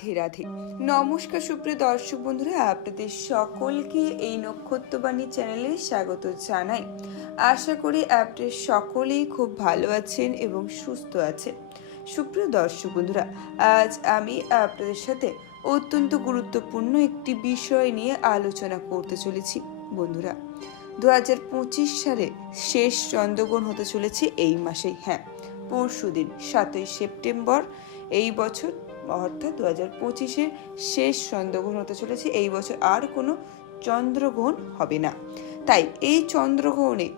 রাধে রাধে। নমস্কার সুপ্রিয় দর্শক বন্ধুরা, আপনাদের সকলকে এই নক্ষত্রবাণী চ্যানেলে স্বাগত জানাই। আশা করি আপনাদের সকলেই খুব ভালো আছেন এবং সুস্থ আছেন। সুপ্রিয় দর্শক বন্ধুরা, আজ আমি আপনাদের সাথে অত্যন্ত গুরুত্বপূর্ণ একটি বিষয় নিয়ে আলোচনা করতে চলেছি। বন্ধুরা দু হাজার পঁচিশ সালে শেষ চন্দ্রগ্রহণ হতে চলেছে এই মাসেই। হ্যাঁ পরশু দিন সাতই সেপ্টেম্বর, এই বছর অর্থাৎ দু হাজার পঁচিশের শেষ চন্দ্রগ্রহণ হতে চলেছে। এই বছর আর কোনো চন্দ্রগ্রহণ হবে না। তাই এই চন্দ্রগ্রহণে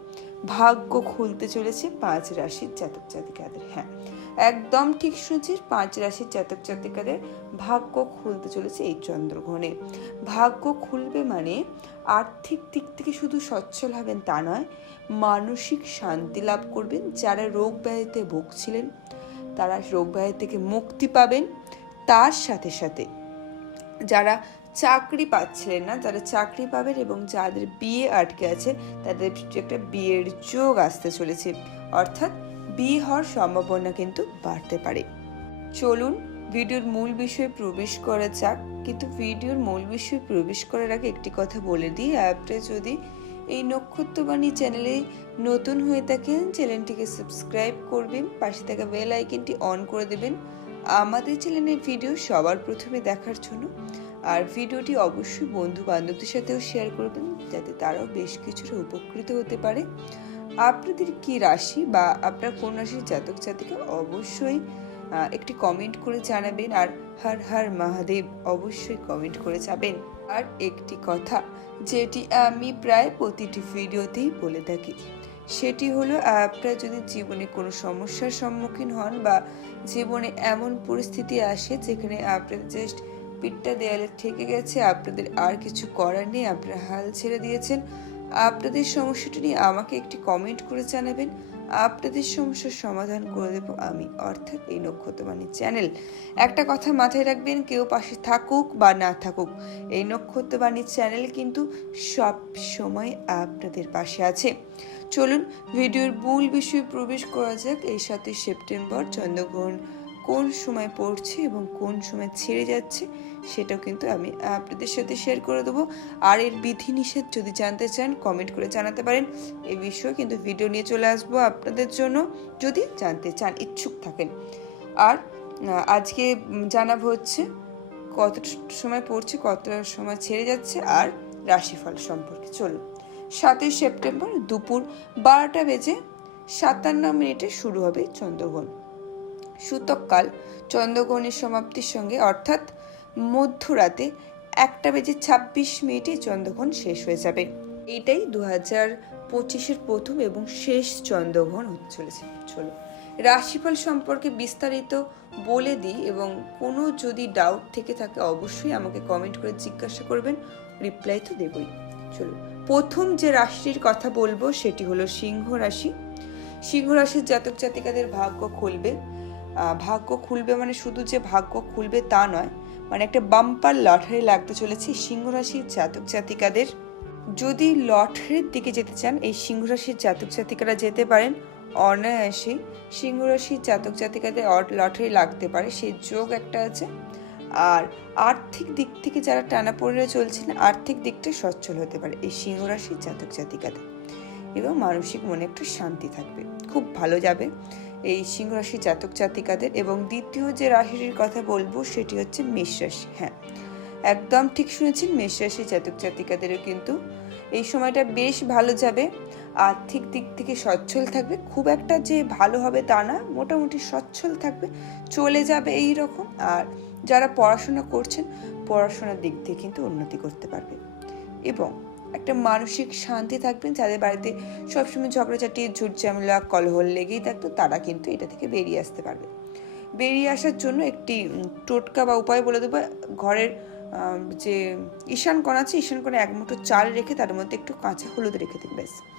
ভাগ্য খুলতে চলেছে পাঁচ রাশির জাতক জাতিকাদের। হ্যাঁ একদম ঠিক শুনছিস, পাঁচ রাশির জাতক জাতিকাদের ভাগ্য খুলতে চলেছে এই চন্দ্রগ্রহণে। ভাগ্য খুলবে মানে আর্থিক দিক থেকে শুধু সচ্ছল হবেন তা নয়, মানসিক শান্তি লাভ করবেন। যারা রোগ ব্যাধিতে ভুগছিলেন, তারা রোগ ব্যাধি থেকে মুক্তি পাবেন। তার সাথে সাথে যারা চাকরি পাচ্ছিলেন না তারা চাকরি পাবেন এবং যাদের বিয়ে আটকে আছে, তাদের একটা বিয়ের যোগ আসতে চলেছে। অর্থাৎ বিয়ে হওয়ার সম্ভাবনা কিন্তু বাড়তে পারে। চলুন ভিডিওর মূল বিষয়ে প্রবেশ করা যাক। কিন্তু ভিডিওর মূল বিষয়ে প্রবেশ করার আগে একটি কথা বলে দিই। অ্যাপটা যদি এই নক্ষত্রবাণী চ্যানেলে নতুন হয়ে থাকেন, চ্যানেলটিকে সাবস্ক্রাইব করবেন, পাশে থাকা বেল আইকনটি অন করে দেবেন। আমাদের চ্যানেলের ভিডিও সবার প্রথমে দেখার জন্য। আর ভিডিওটি অবশ্যই বন্ধু বান্ধবদের সাথেও শেয়ার করবেন, যাতে তারাও বেশ কিছুটা উপকৃত হতে পারে। আপনাদের কি রাশি বা আপনার কোন রাশির জাতক জাতিকে অবশ্যই একটি কমেন্ট করে জানাবেন। আর হর হর মহাদেব অবশ্যই কমেন্ট করে যাবেন। আর একটি কথা, যেটি আমি প্রায় প্রতিটি ভিডিওতেই বলে থাকি সেটি হলো আপনারা যদি জীবনে কোনো সমস্যার সম্মুখীন হন বা জীবনে এমন পরিস্থিতি আসে যেখানে আপনাদের জাস্ট পিঠটা দেয়ালে ঠেকে গেছে, আপনাদের আর কিছু করার নেই, আপনারা হাল ছেড়ে দিয়েছেন, আপনাদের সমস্যাটি নিয়ে আমাকে একটি কমেন্ট করে জানাবেন। আপনাদের সমস্যার সমাধান করে দেব আমি, অর্থাৎ এই নক্ষত্রবাণী চ্যানেল একটা কথা মাথায় রাখবেন, কেউ পাশে থাকুক বা না থাকুক, এই নক্ষত্রবাণী চ্যানেল কিন্তু সব সময় আপনাদের পাশে আছে। চলুন ভিডিওর মূল বিষয়ে প্রবেশ করা যাক। এই সাতই সেপ্টেম্বর চন্দ্রগ্রহণ কোন সময় পড়ছে এবং কোন সময় ছেড়ে যাচ্ছে সেটাও কিন্তু আমি আপনাদের সাথে শেয়ার করে দেবো। আর এর বিধিনিষেধ যদি জানতে চান কমেন্ট করে জানাতে পারেন। এই বিষয়ে কিন্তু ভিডিও নিয়ে চলে আসব আপনাদের জন্য। যদি জানতে চান, ইচ্ছুক থাকেন। আর আজকে জানাব হচ্ছে কত সময় পড়ছে কত সময় ছেড়ে যাচ্ছে, আর রাশিফল সম্পর্কে। চলুন। সাতই সেপ্টেম্বর দুপুর বারোটা বেজে সাতান্ন মিনিটে শুরু হবে চন্দ্রগ্রহণ। সূতককাল চন্দ্রগ্রহণের সমাপ্তির সঙ্গে অর্থাৎ মধ্যরাতে একটা বেজে ছাব্বিশ মিনিটে চন্দ্রগ্রহণ শেষ হয়ে যাবে। এইটাই দু হাজার পঁচিশের প্রথম এবং শেষ চন্দ্রগ্রহণ হতে চলেছে। চলো রাশিফল সম্পর্কে বিস্তারিত বলে দিই এবং কোনো যদি ডাউট থেকে থাকে অবশ্যই আমাকে কমেন্ট করে জিজ্ঞাসা করবেন রিপ্লাই তো দেবই। চলো। প্রথম যে রাশির কথা বলব সেটি হলো সিংহ রাশি। সিংহ রাশির জাতক জাতিকাদের ভাগ্য খুলবে। ভাগ্য খুলবে মানে শুধু যে ভাগ্য খুলবে তা নয় মানে একটা বাম্পার লটারি লাগতে চলেছে সিংহ রাশির জাতক জাতিকাদের। যদি লটারির দিকে যেতে চান, এই সিংহ রাশির জাতক জাতিকারা যেতে পারেন অনায়াসেই। সিংহ রাশির জাতক জাতিকাদের লটারি লাগতে পারে সেই যোগ একটা আছে। আর আর্থিক দিক থেকে যারা টানা পড়ে চলছেন, আর্থিক দিকটা সচ্ছল হতে পারে এই সিংহ রাশির জাতক জাতিকাদের। এবং মানসিক মনে একটা শান্তি থাকবে। খুব ভালো যাবে এই সিংহ রাশির জাতক জাতিকাদের। এবং দ্বিতীয় যে রাশিটির কথা বলব, সেটি হচ্ছে মেষ রাশি। হ্যাঁ একদম ঠিক শুনেছেন, মেষ রাশির জাতক জাতিকাদেরও কিন্তু এই সময়টা বেশ ভালো যাবে। আর্থিক দিক থেকে সচ্ছল থাকবে। খুব একটা যে ভালো হবে তা না, মোটামুটি সচ্ছল থাকবে, চলে যাবে এই রকম আর যারা পড়াশোনা করছেন, পড়াশোনার দিক থেকে কিন্তু উন্নতি করতে পারবে। এবং একটা মানসিক শান্তি থাকবেন, যাদের বাড়িতে সবসময় ঝগড়াঝাটি ঝুট ঝামেলা কলহল লেগেই থাকতো, তারা কিন্তু এটা থেকে বেরিয়ে আসতে পারবে। বেরিয়ে আসার জন্য একটি টোটকা বা উপায় বলে দেবো। ঘরের যে ঈশান কোণ আছে, ঈশান কোণে এক মুঠো চাল রেখে তার মধ্যে একটু কাঁচা হলুদ রেখে দিন, ব্যাস।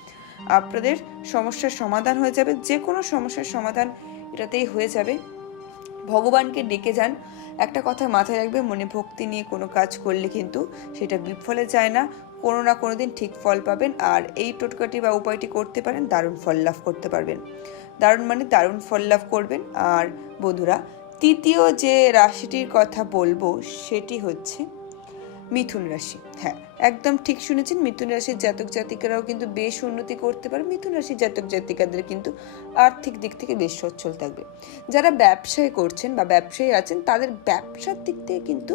আপনাদের সমস্যার সমাধান হয়ে যাবে, যে কোনো সমস্যার সমাধান এটাতেই হয়ে যাবে। ভগবানকে ডেকে যান। একটা কথা মাথায় রাখবে, মনে ভক্তি নিয়ে কোনো কাজ করলে কিন্তু সেটা বিফলে যায় না। কোনো না কোনো দিন ঠিক ফল পাবেন আর এই টোটকাটি বা উপায়টি করতে পারেন, দারুণ ফল লাভ করতে পারবেন। দারুণ মানে দারুণ ফল লাভ করবেন। আর বন্ধুরা, তৃতীয় যে রাশিটির কথা বলব সেটি হচ্ছে মিথুন রাশি। হ্যাঁ একদম ঠিক শুনেছেন, মিথুন রাশির জাতক জাতিকারাও কিন্তু বেশ উন্নতি করতে পারে। মিথুন রাশির জাতক জাতিকাদের কিন্তু আর্থিক দিক থেকে বেশ সচ্ছল থাকবে। যারা ব্যবসায় করছেন বা ব্যবসায়ী আছেন, তাদের ব্যবসার দিক থেকে কিন্তু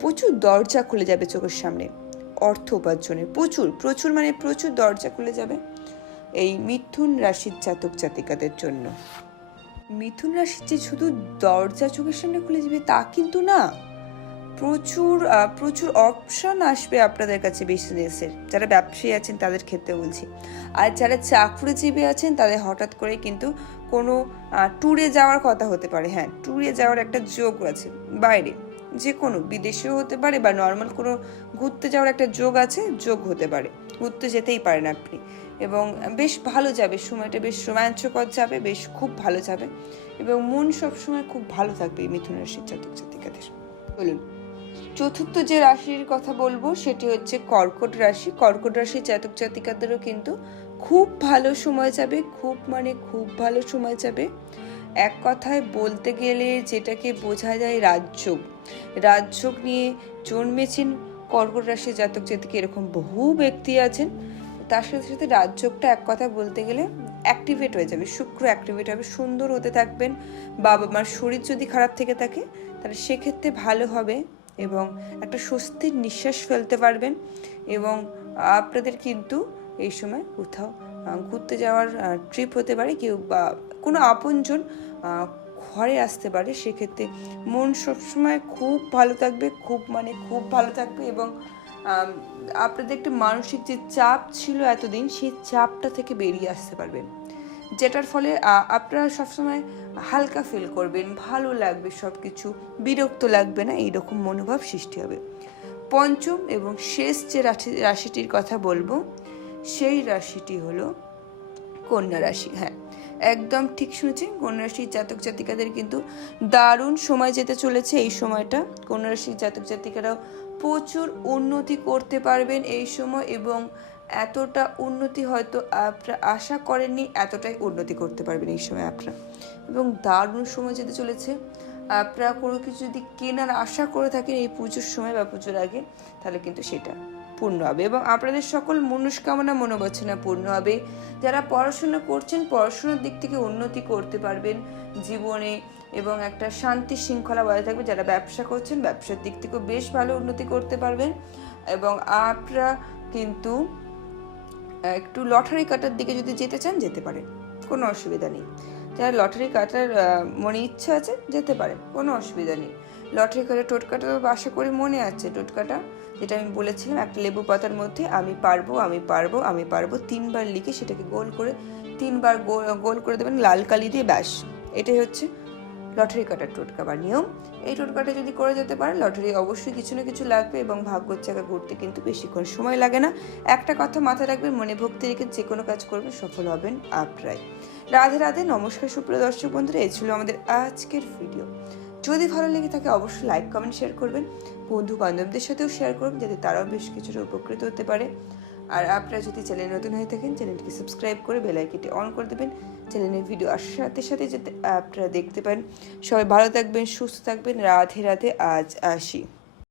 প্রচুর দরজা খুলে যাবে চোখের সামনে। অর্থ উপার্জনের প্রচুর প্রচুর মানে প্রচুর দরজা খুলে যাবে এই মিথুন রাশির জাতক জাতিকাদের জন্য। মিথুন রাশির যে শুধু দরজা চোখের সামনে খুলে যাবে তা কিন্তু না। প্রচুর প্রচুর অপশন আসবে আপনাদের কাছে বিজনেসের যারা ব্যবসায়ী আছেন তাদের ক্ষেত্রে বলছি। আর যারা চাকরিজীবী আছেন তাদের হঠাৎ করে কিন্তু কোনো ট্যুরে যাওয়ার কথা হতে পারে। হ্যাঁ ট্যুরে যাওয়ার একটা যোগ আছে। বাইরে যে কোনো বিদেশেও হতে পারে বা নর্মাল কোনো ঘুরতে যাওয়ার একটা যোগ আছে, যোগ হতে পারে। ঘুরতে যেতেই পারেন আপনি। এবং বেশ ভালো যাবে, সময়টা বেশ রোমাঞ্চকর যাবে, বেশ খুব ভালো যাবে। এবং মন সবসময় খুব ভালো থাকবে এই মিথুন রাশির জাতক জাতিকাদের বলুন। চতুর্থ যে রাশির কথা বলব, সেটি হচ্ছে কর্কট রাশি। কর্কট রাশি জাতক জাতিকাদেরও কিন্তু খুব ভালো সময় যাবে, খুব মানে খুব ভালো সময় যাবে। এক কথায় বলতে গেলে যেটাকে বোঝা যায় রাজযোগ। রাজযোগ নিয়ে জন্মেছেন কর্কট রাশির জাতক জাতিকে এরকম বহু ব্যক্তি আছেন। তার সাথে সাথে রাজযোগটা এক কথা বলতে গেলে অ্যাক্টিভেট হয়ে যাবে। শুক্র অ্যাক্টিভেট হবে, সুন্দর হতে থাকবেন। বাবা মার শরীর যদি খারাপ থেকে থাকে, তাহলে সেক্ষেত্রে ভালো হবে। এবং একটা স্বস্তির নিঃশ্বাস ফেলতে পারবেন এবং আপনাদের কিন্তু এই সময় কোথাও ঘুরতে যাওয়ার ট্রিপ হতে পারে, কেউ বা কোনো আপনজন ঘরে আসতে পারে, সেক্ষেত্রে মন সবসময় খুব ভালো থাকবে, খুব মানে খুব ভালো থাকবে এবং আপনাদের একটা মানসিক যে চাপ ছিল এতদিন, সেই চাপটা থেকে বেরিয়ে আসতে পারবেন। যেটার ফলে আপনারা সবসময় হালকা ফিল করবেন, ভালো লাগবে সব কিছু বিরক্ত লাগবে না, এইরকম মনোভাব সৃষ্টি হবে। পঞ্চম এবং শেষ যে রাশি, রাশিটির কথা বলব, সেই রাশিটি হলো কন্যা রাশি হ্যাঁ। একদম ঠিক শুনেছেন, কন্যা রাশির জাতক জাতিকাদের কিন্তু দারুণ সময় যেতে চলেছে এই সময়টা। কন্যা রাশির জাতক জাতিকারাও প্রচুর উন্নতি করতে পারবেন এই সময় এবং এতটা উন্নতি হয়তো আপনারা আশা করেননি, এতটাই উন্নতি করতে পারবেন এই সময় আপনারা। এবং দারুণ সময় যেতে চলেছে। আপনারা কোনো কিছু যদি কেনার আশা করে থাকেন এই পুজোর সময় বা পুজোর আগে, তাহলে কিন্তু সেটা পূর্ণ হবে। এবং আপনাদের সকল মনস্কামনা মনোবাসনা পূর্ণ হবে। যারা পড়াশোনা করছেন, পড়াশোনার দিক থেকে উন্নতি করতে পারবেন জীবনে এবং একটা শান্তি শৃঙ্খলা বজায় থাকবে। যারা ব্যবসা করছেন, ব্যবসার দিক থেকেও বেশ ভালো উন্নতি করতে পারবেন। এবং আপনারা কিন্তু একটু লটারি কাটার দিকে যদি যেতে চান, যেতে পারেন। কোনো অসুবিধা নেই। যারা লটারি কাটার মনে ইচ্ছা আছে, যেতে পারেন। কোনো অসুবিধা নেই। লটারি কাটার টোটকাটা আশা করি মনে আছে টোটকাটা যেটা আমি বলেছিলাম, একটা লেবু পাতার মধ্যে আমি পারব আমি পারব আমি পারব। তিনবার লিখে সেটাকে গোল করে, তিনবার গোল গোল করে দেবেন, লাল কালি দিয়ে ব্যাস। এটাই হচ্ছে লটারি কাটার টোটকা বা নিয়ম এই টোটকাটা যদি করে যেতে পারে, লটারি অবশ্যই কিছু না কিছু লাগবে এবং ভাগ্যর চাকা ঘুরতে কিন্তু বেশিক্ষণ সময় লাগে না। একটা কথা মাথায় রাখবেন, মনে ভক্তি রেখে যে কোনো কাজ করবেন সফল হবেন আপনারাই। রাধে রাধে, নমস্কার সুপ্রিয় দর্শক বন্ধুরা, এই ছিল আমাদের আজকের ভিডিও। যদি ভালো লেগে থাকে, অবশ্যই লাইক, কমেন্ট, শেয়ার করবেন। বন্ধু বান্ধবদের সাথেও শেয়ার করবেন, যাতে তারাও বেশ কিছুটা উপকৃত হতে পারে। আর আপনারা যদি চ্যানেল নতুন হয়ে থাকেন, চ্যানেলটিকে সাবস্ক্রাইব করে বেলাইকিটি অন করে দেবেন। চ্যানেলের ভিডিও আসার সাথে সাথে যাতে আপনারা দেখতে পান। সবাই ভালো থাকবেন, সুস্থ থাকবেন। রাধে রাধে, আজ আসি।